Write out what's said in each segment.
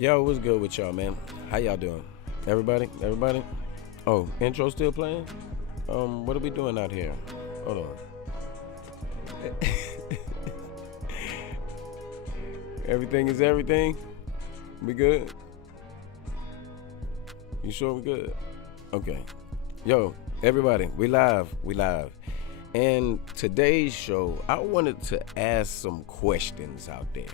Yo, what's good with y'all, man? How y'all doing? Everybody? Everybody? Oh, intro still playing? What are we doing out here? Hold on. Everything is everything? We good? You sure we good? Okay. Yo, everybody, we live. And today's show, I wanted to ask some questions out there.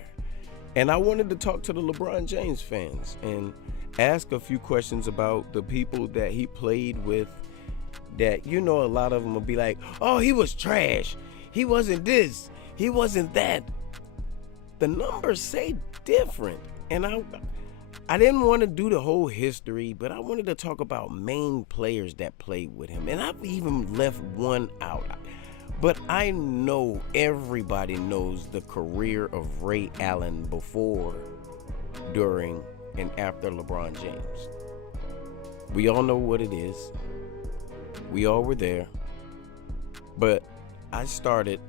And I wanted to talk to the LeBron James fans and ask a few questions about the people that he played with that, a lot of them will be like, oh, he was trash. He wasn't this. He wasn't that. The numbers say different. And I didn't want to do the whole history, but I wanted to talk about main players that played with him. And I've even left one out. But I know everybody knows the career of Ray Allen before, during, and after LeBron James. We all know what it is. We all were there. But I started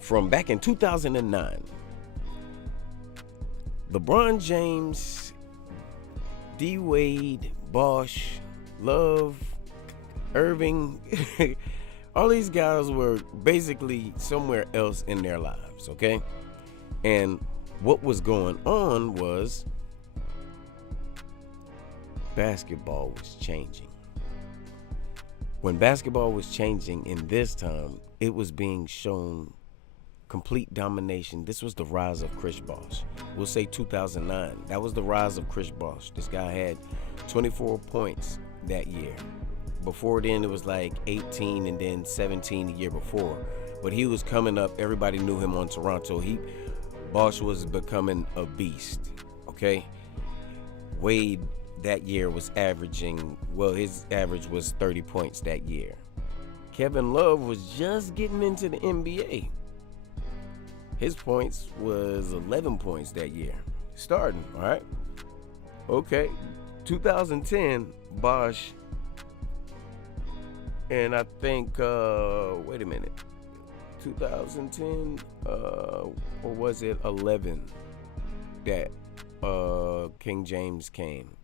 from back in 2009. LeBron James, D. Wade, Bosh, Love, Irving, all these guys were basically somewhere else in their lives, okay? And what was going on was basketball was changing. When basketball was changing in this time, it was being shown complete domination. This was the rise of Chris Bosh. We'll say 2009. That was the rise of Chris Bosh. This guy had 24 points that year. Before then, it was like 18 and then 17 the year before. But he was coming up. Everybody knew him on Toronto. Bosh was becoming a beast, okay? Wade that year was his average was 30 points that year. Kevin Love was just getting into the NBA. His points was 11 points that year. Starting, all right? Okay, 2010, Bosh, and I think, wait a minute, 2010, or was it 11 that King James came?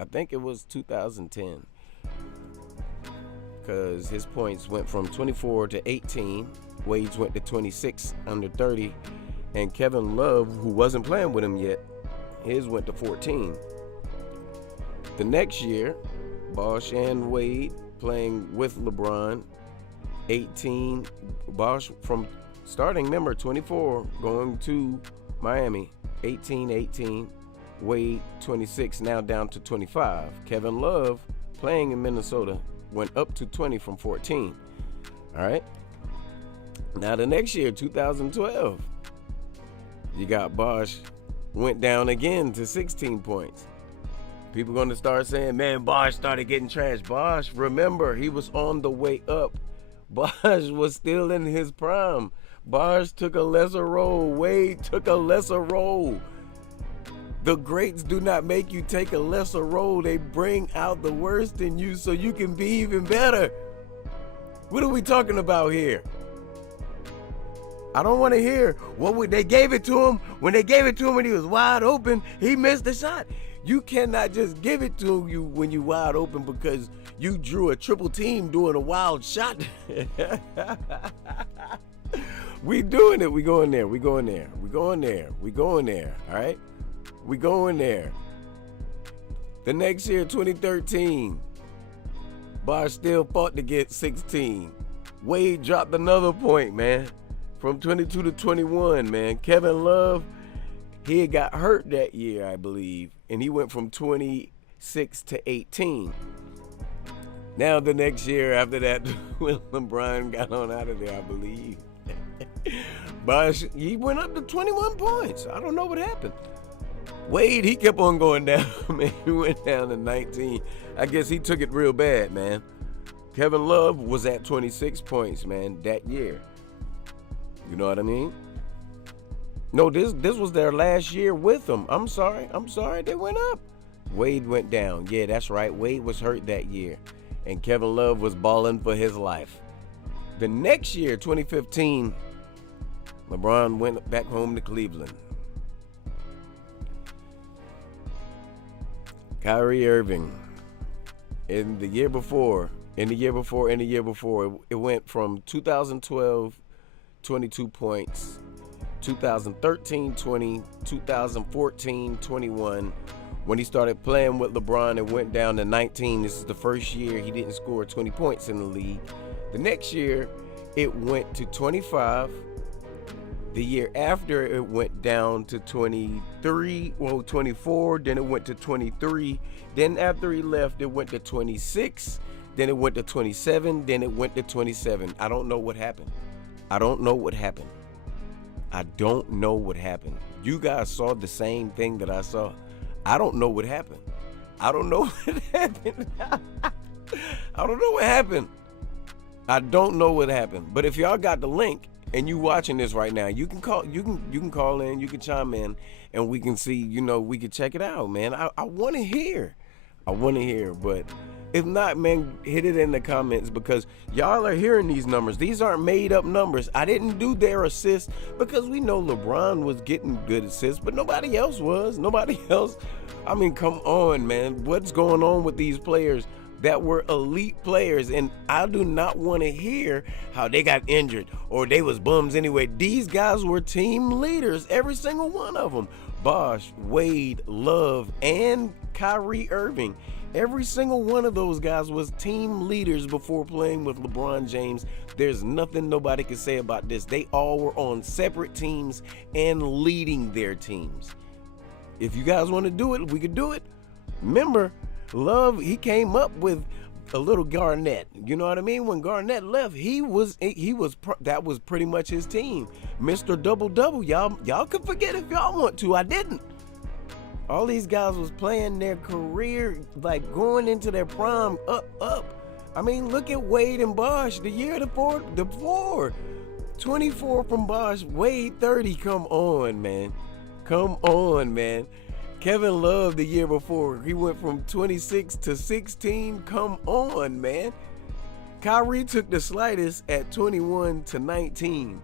I think it was 2010, because his points went from 24 to 18. Wade's went to 26 under 30, and Kevin Love, who wasn't playing with him yet, his went to 14. The next year, Bosh and Wade playing with LeBron, 18. Bosh from starting, remember, 24, going to Miami, 18. Wade, 26, now down to 25. Kevin Love, playing in Minnesota, went up to 20 from 14. All right? Now the next year, 2012, you got Bosh went down again to 16 points. People going to start saying, man, Bosh started getting trash. Bosh, remember, he was on the way up. Bosh was still in his prime. Bosh took a lesser role. Wade took a lesser role. The greats do not make you take a lesser role. They bring out the worst in you so you can be even better. What are we talking about here? I don't want to hear they gave it to him. When they gave it to him when he was wide open, he missed the shot. You cannot just give it to you when you wide open because you drew a triple team doing a wild shot. We doing it. We going there. All right? We going there. The next year, 2013, Bosh still fought to get 16. Wade dropped another point, man. From 22 to 21, man. Kevin Love, he had got hurt that year, I believe, and he went from 26 to 18. Now the next year after that, when LeBron got on out of there, I believe, Bosh, he went up to 21 points. I don't know what happened. Wade, he kept on going down, man. He went down to 19. I guess he took it real bad, man. Kevin Love was at 26 points, man, that year. You know what I mean? No, this was their last year with them. I'm sorry. They went up. Wade went down. Yeah, that's right. Wade was hurt that year. And Kevin Love was balling for his life. The next year, 2015, LeBron went back home to Cleveland. Kyrie Irving. In the year before, it went from 2012, 22 points, 2013, 20, 2014, 21. When he started playing with LeBron, it went down to 19. This is the first year he didn't score 20 points in the league. The next year, it went to 25. The year after, it went down to 24. Then it went to 23. Then after he left, it went to 26. Then it went to 27. Then it went to 27. I don't know what happened. You guys saw the same thing that I saw. I don't know what happened. I don't know what happened. But if y'all got the link and you watching this right now, you can call in, you can chime in, and we can see, we can check it out, man. I want to hear. But if not, man, hit it in the comments, because y'all are hearing these numbers. These aren't made up numbers. I didn't do their assists because we know LeBron was getting good assists, but nobody else was. I mean, come on, man. What's going on with these players that were elite players? And I do not want to hear how they got injured or they was bums anyway. These guys were team leaders, every single one of them. Bosh, Wade, Love, and Kyrie Irving. Every single one of those guys was team leaders before playing with LeBron James. There's nothing nobody can say about this. They all were on separate teams and leading their teams. If you guys want to do it, we could do it. Remember, Love, he came up with a little Garnett. You know what I mean? When Garnett left, that was pretty much his team. Mr. Double-Double. Y'all can forget if y'all want to. I didn't. All these guys was playing their career, like going into their prime, up. I mean, look at Wade and Bosh the year before. 24 from Bosh, Wade 30. Come on, man. Kevin Love the year before, he went from 26 to 16. Come on, man. Kyrie took the slightest at 21 to 19.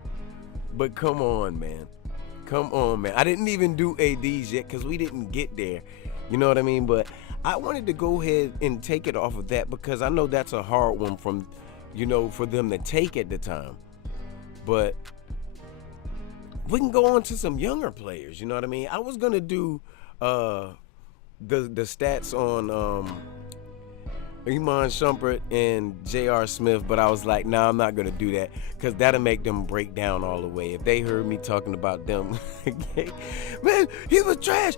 But come on, man. I didn't even do ADs yet because we didn't get there. You know what I mean? But I wanted to go ahead and take it off of that because I know that's a hard one for them to take at the time. But we can go on to some younger players. You know what I mean? I was going to do the stats on Iman Shumpert and J.R. Smith, but I was like, nah, I'm not gonna do that because that'll make them break down all the way. If they heard me talking about them, man, he was trash.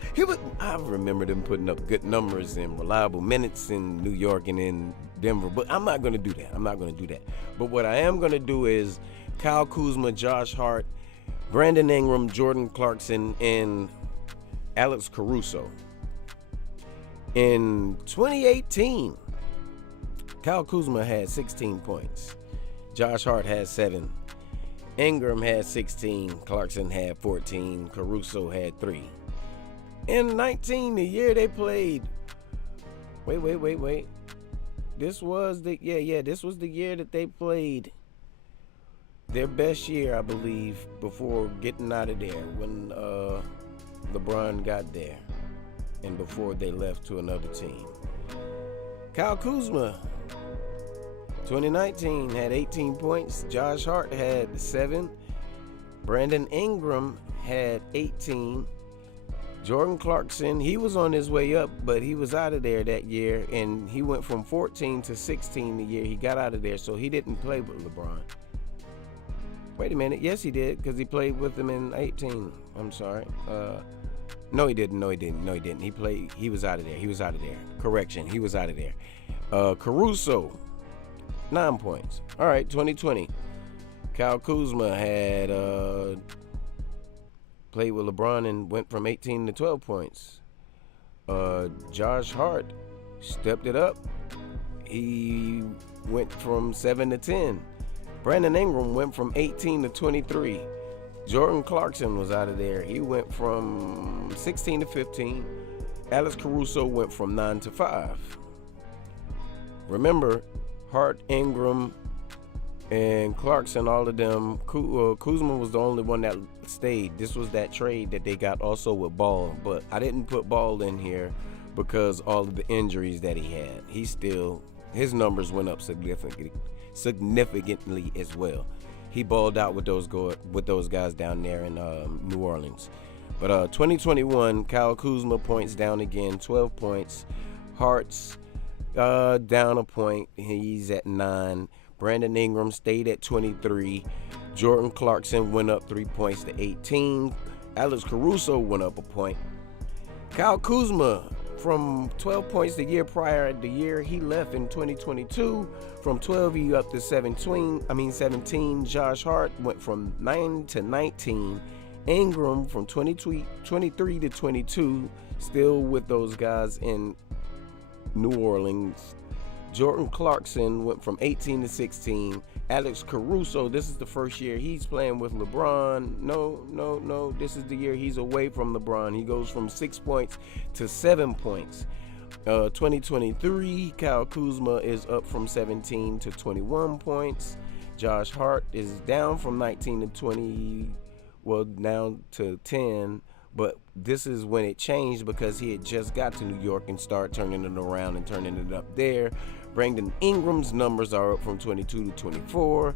I remember them putting up good numbers and reliable minutes in New York and in Denver, but I'm not gonna do that. But what I am gonna do is Kyle Kuzma, Josh Hart, Brandon Ingram, Jordan Clarkson, and Alex Caruso. In 2018, Kyle Kuzma had 16 points. Josh Hart had 7. Ingram had 16. Clarkson had 14. Caruso had 3. In 19, the year they played. Wait. This was the year that they played their best year, I believe, before getting out of there when LeBron got there and before they left to another team. Kyle Kuzma, 2019, had 18 points. Josh Hart had 7. Brandon Ingram had 18. Jordan Clarkson, he was on his way up, but he was out of there that year, and he went from 14 to 16 the year he got out of there, so he didn't play with LeBron. Wait a minute. Yes, he did, because he played with him in 18. I'm sorry. No, he didn't. He was out of there. Correction, he was out of there. Caruso, 9 points. All right, 2020. Kyle Kuzma had played with LeBron and went from 18 to 12 points. Josh Hart stepped it up. He went from 7 to 10. Brandon Ingram went from 18 to 23. Jordan Clarkson was out of there. He went from 16 to 15. Alex Caruso went from 9 to 5. Remember, Hart, Ingram, and Clarkson, all of them, Kuzma was the only one that stayed. This was that trade that they got also with Ball, but I didn't put Ball in here because all of the injuries that he had. His numbers went up significantly as well. He balled out with those guys down there in New Orleans. But 2021, Kyle Kuzma points down again, 12 points. Hart's down a point. He's at 9. Brandon Ingram stayed at 23. Jordan Clarkson went up 3 points to 18. Alex Caruso went up a point. Kyle Kuzma from 12 points the year prior, the year he left in 2022. From 12 he up to 17. Josh Hart went from 9 to 19. Ingram from 23 to 22, still with those guys in New Orleans. Jordan Clarkson went from 18 to 16. Alex Caruso, this is the first year he's playing with LeBron. No, this is the year he's away from LeBron. He goes from 6 points to 7 points. 2023, Kyle Kuzma is up from 17 to 21 points. Josh Hart is down from 19 to 20, now to 10. But this is when it changed because he had just got to New York and started turning it around and turning it up there. Brandon Ingram's numbers are up from 22 to 24.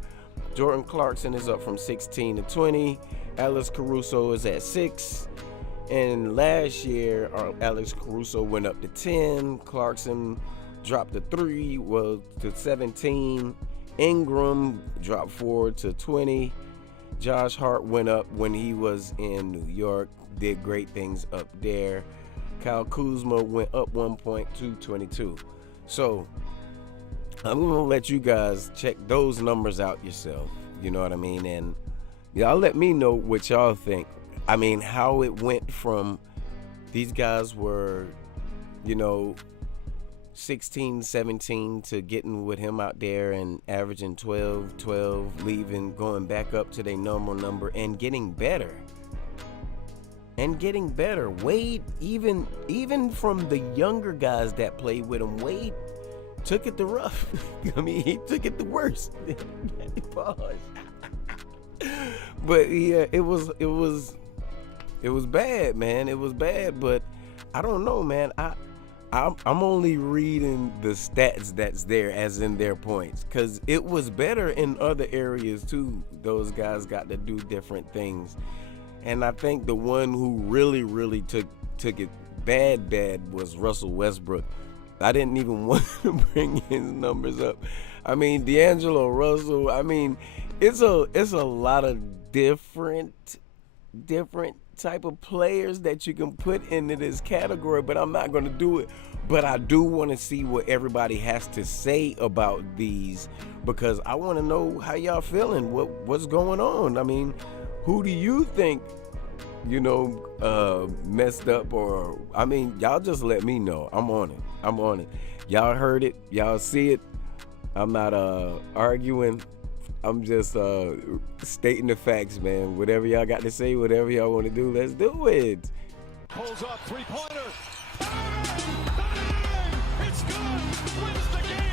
Jordan Clarkson is up from 16 to 20. Alex Caruso is at 6. And last year, Alex Caruso went up to 10. Clarkson dropped to 3, to 17. Ingram dropped 4 to 20. Josh Hart went up when he was in New York, did great things up there. Kyle Kuzma went up 1 point to 22. So I'm going to let you guys check those numbers out yourself. You know what I mean? And y'all let me know what y'all think. I mean, how it went from these guys were, 16, 17 to getting with him out there and averaging 12, leaving, going back up to their normal number and getting better. Wade, even from the younger guys that played with him, Wade took it the rough. I mean, he took it the worst. But yeah, it was bad, man. It was bad, but I don't know, man. I'm only reading the stats that's there as in their points, because it was better in other areas too. Those guys got to do different things. And I think the one who really took it bad was Russell Westbrook. I didn't even want to bring his numbers up. I mean, D'Angelo Russell, I mean, it's a lot of different type of players that you can put into this category, but I'm not going to do it. But I do want to see what everybody has to say about these, because I want to know how y'all feeling, what's going on. I mean, who do you think, messed up? Or, I mean, y'all just let me know. I'm on it. Y'all heard it. Y'all see it. I'm not arguing. I'm just stating the facts, man. Whatever y'all got to say, whatever y'all want to do, let's do it. Pulls up, three-pointer. Bang! Bang! It's good. Wins the game.